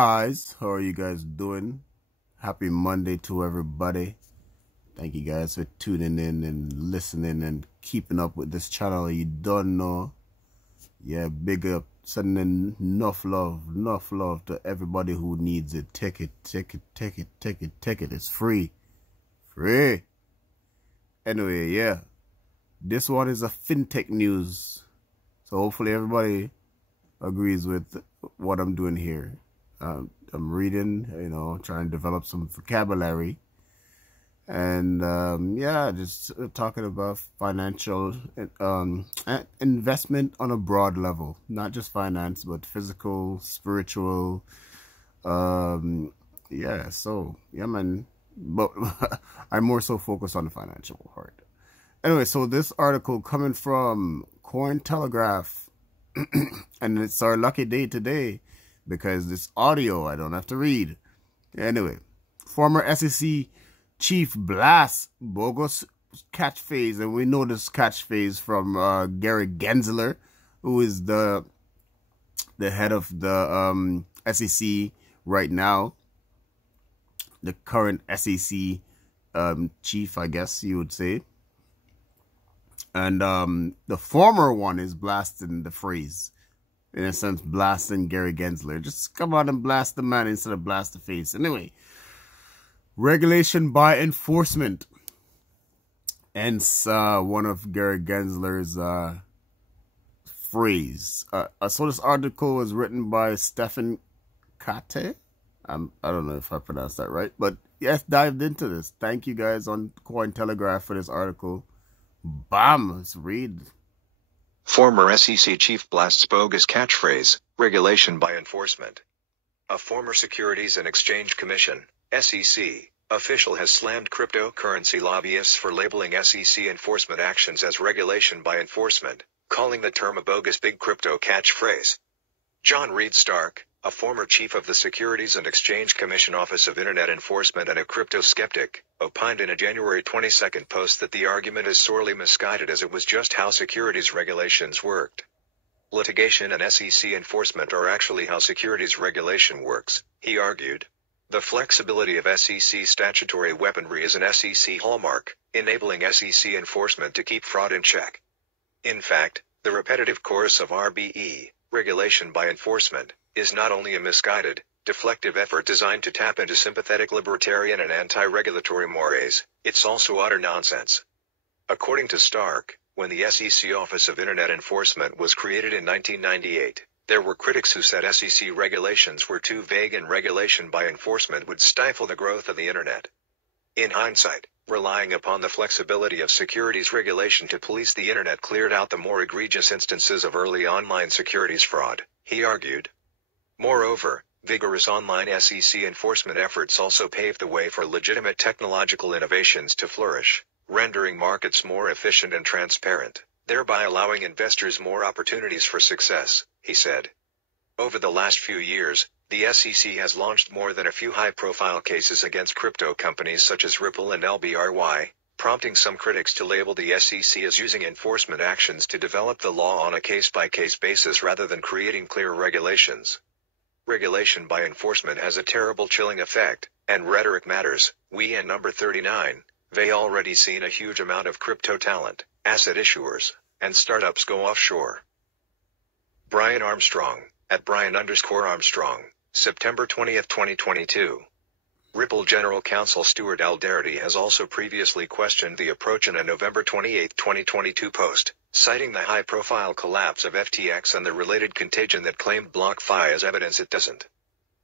Guys, how are you guys doing? Happy Monday to everybody. Thank you guys for tuning in and listening and keeping up with this channel. You don't know. Yeah, big up. Sending enough love to everybody who needs it. Take it. It's free. Free. Anyway, yeah. This one is a fintech news. So hopefully everybody agrees with what I'm doing here. I'm reading, trying to develop some vocabulary. And, yeah, just talking about financial investment on a broad level. Not just finance, but physical, spiritual. Yeah, so, yeah, man. But I'm more so focused on the financial part. Anyway, so this article coming from Cointelegraph. And it's our lucky day today, because this audio I don't have to read. Anyway, former SEC chief blasts bogus catchphrase, and we know this catchphrase from Gary Gensler, who is the head of the SEC right now, the current SEC chief, I guess you would say. And the former one is blasting the phrase. In a sense, blasting Gary Gensler. Just come out and blast the man instead of blast the face. Anyway, regulation by enforcement. Hence, one of Gary Gensler's phrase. So this article was written by Stephen Kate. I don't know if I pronounced that right, but yes, dived into this. Thank you guys on Cointelegraph for this article. Bam! Let's read. Former SEC chief blasts bogus catchphrase, regulation by enforcement. A former Securities and Exchange Commission, SEC, official has slammed cryptocurrency lobbyists for labeling SEC enforcement actions as regulation by enforcement, calling the term a bogus big crypto catchphrase. John Reed Stark, a former chief of the Securities and Exchange Commission Office of Internet Enforcement and a crypto skeptic, opined in a January 22 post that the argument is sorely misguided, as it was just how securities regulations worked. Litigation and SEC enforcement are actually how securities regulation works, he argued. The flexibility of SEC statutory weaponry is an SEC hallmark, enabling SEC enforcement to keep fraud in check. In fact, the repetitive chorus of RBE, regulation by enforcement, is not only a misguided, deflective effort designed to tap into sympathetic libertarian and anti-regulatory mores, it's also utter nonsense. According to Stark, when the SEC Office of Internet Enforcement was created in 1998, there were critics who said SEC regulations were too vague and regulation by enforcement would stifle the growth of the Internet. In hindsight, relying upon the flexibility of securities regulation to police the Internet cleared out the more egregious instances of early online securities fraud, he argued. Moreover, vigorous online SEC enforcement efforts also paved the way for legitimate technological innovations to flourish, rendering markets more efficient and transparent, thereby allowing investors more opportunities for success, he said. Over the last few years, the SEC has launched more than a few high-profile cases against crypto companies such as Ripple and LBRY, prompting some critics to label the SEC as using enforcement actions to develop the law on a case-by-case basis rather than creating clear regulations. Regulation by enforcement has a terrible chilling effect, and rhetoric matters. We and number 39, they already seen a huge amount of crypto talent, asset issuers, and startups go offshore. Brian Armstrong, at Brian_Armstrong, September 20, 2022. Ripple General Counsel Stuart Alderety has also previously questioned the approach in a November 28, 2022 post, citing the high-profile collapse of FTX and the related contagion that claimed BlockFi as evidence it doesn't.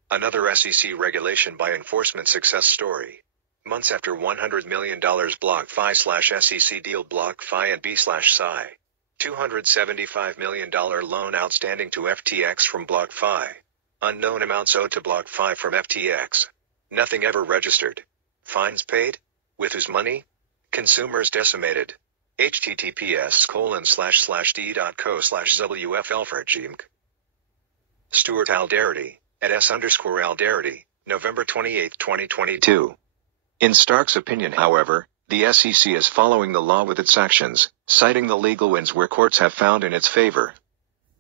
Another SEC regulation by enforcement success story. Months after $100 million BlockFi/SEC deal, BlockFi and B/Psi. $275 million loan outstanding to FTX from BlockFi. Unknown amounts owed to BlockFi from FTX. Nothing ever registered. Fines paid? With whose money? Consumers decimated. https://d.co/wflvergimk. Stuart Alderety, at S_Alderety, November 28, 2022. In Stark's opinion, however, the SEC is following the law with its actions, citing the legal wins where courts have found in its favor.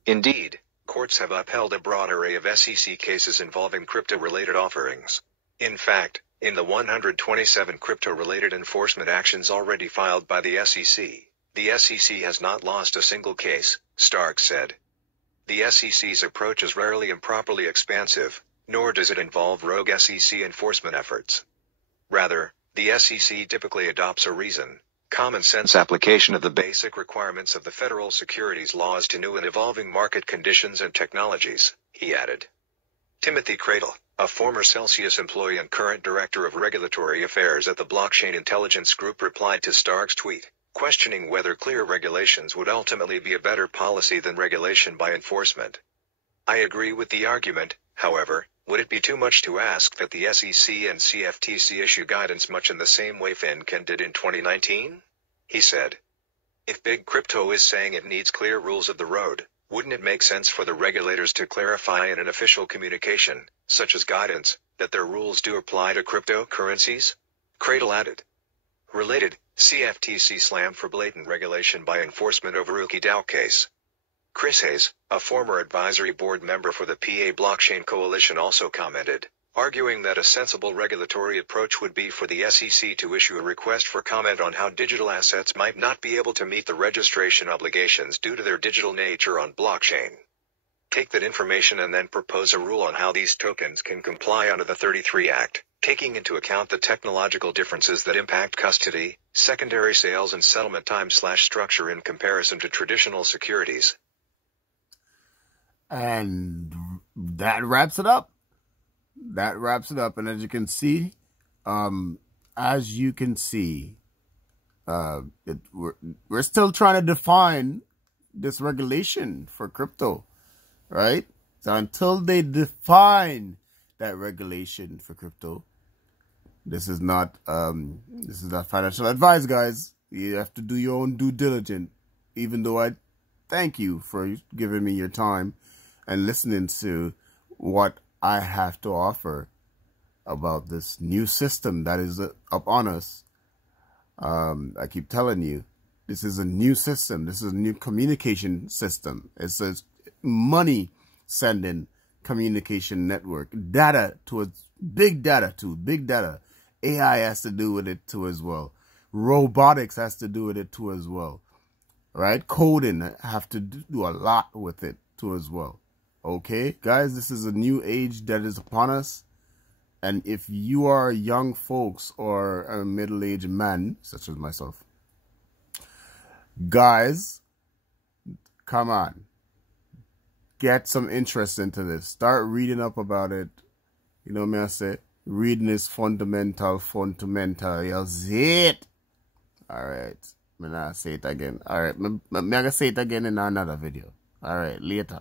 Indeed, Courts have upheld a broad array of SEC cases involving crypto-related offerings. In fact, in the 127 crypto-related enforcement actions already filed by the SEC has not lost a single case, Stark said. The SEC's approach is rarely improperly expansive, nor does it involve rogue SEC enforcement efforts. Rather, the SEC typically adopts a reasoned, common-sense application of the basic requirements of the federal securities laws to new and evolving market conditions and technologies, he added. Timothy Cradle, a former Celsius employee and current director of regulatory affairs at the Blockchain Intelligence Group, replied to Stark's tweet, questioning whether clear regulations would ultimately be a better policy than regulation by enforcement. I agree with the argument, however. Would it be too much to ask that the SEC and CFTC issue guidance much in the same way FinCEN did in 2019? He said. If Big Crypto is saying it needs clear rules of the road, wouldn't it make sense for the regulators to clarify in an official communication, such as guidance, that their rules do apply to cryptocurrencies? Cradle added. Related, CFTC slammed for blatant regulation by enforcement over UkiDAO case. Chris Hayes, a former advisory board member for the PA Blockchain Coalition, also commented, arguing that a sensible regulatory approach would be for the SEC to issue a request for comment on how digital assets might not be able to meet the registration obligations due to their digital nature on blockchain. Take that information and then propose a rule on how these tokens can comply under the 33 Act, taking into account the technological differences that impact custody, secondary sales and settlement time/structure in comparison to traditional securities. And that wraps it up. And as you can see, we're still trying to define this regulation for crypto, right? So until they define that regulation for crypto, this is not financial advice, guys. You have to do your own due diligence, even though I thank you for giving me your time and listening to what I have to offer about this new system that is upon us. I keep telling you, this is a new system. This is a new communication system. It's a money sending communication network. Data towards big data. AI has to do with it too as well. Robotics has to do with it too as well. Right? Coding have to do a lot with it too as well. Okay, guys, this is a new age that is upon us. And if you are young folks or a middle-aged man, such as myself, guys, come on. Get some interest into this. Start reading up about it. You know what I say? Reading is fundamental. You'll see it. All right. I'm going to say it again. All right. I'm going to say it again in another video. All right. Later.